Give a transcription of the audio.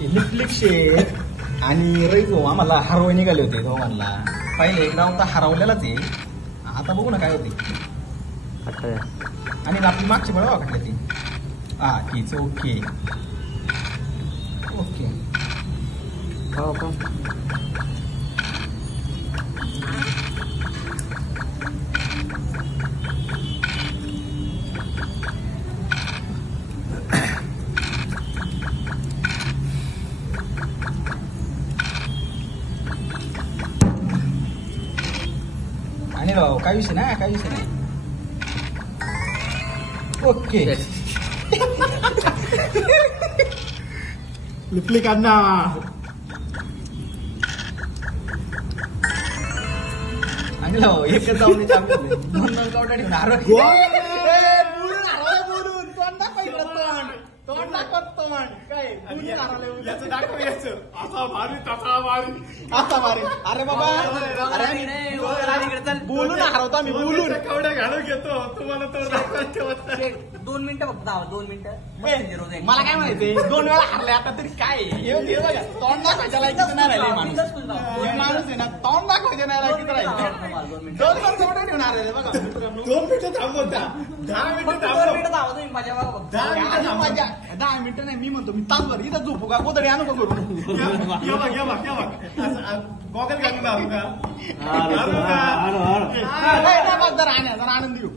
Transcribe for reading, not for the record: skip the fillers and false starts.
लिपलिप शेख आणि रईज भाऊ आम्हाला हरवून निघाले होते दोघांना. पहिले एक राऊंड तर हरवलेलाच आहे. आता बघू ना काय होते. आणि आपली मागची बळा वाटली ती. हा तीच ओके ओके. हो का आणि भाऊ काय विषय नाही काय विषय नाही. ओके लिपली काढना. आणि भाऊ एकच जाऊन म्हणून कवटा ठेवून तोंड दाखव तोंड काय याचं दाखव याचं असा मारी तसा मारी असा मारी. अरे बाबा अरे बोलून हरवतो मी बोलून कवड्या घालून घेतो तुम्हाला तो दाखवत. 2 मिनिटं फक्त 2 मिनिटं. मला काय माहिती 2 वेळा हरले आता तरी काय तोंड दाखवायच्या लायकीचं नाही राहिले माणूस आहे ना. तोंड दाखवायच्या नाही लायकीचं राहिले. 2 कवड्या ठेवून हरले बघा. 2 मिनिटं थांबवता 10 मिनिटं थांबव. 10 मिनिटं नाही मी म्हणतो मी तासभर इथं झोपू का गोदडी आणू का करून. गॉगल घालून जरा आनंद देऊ.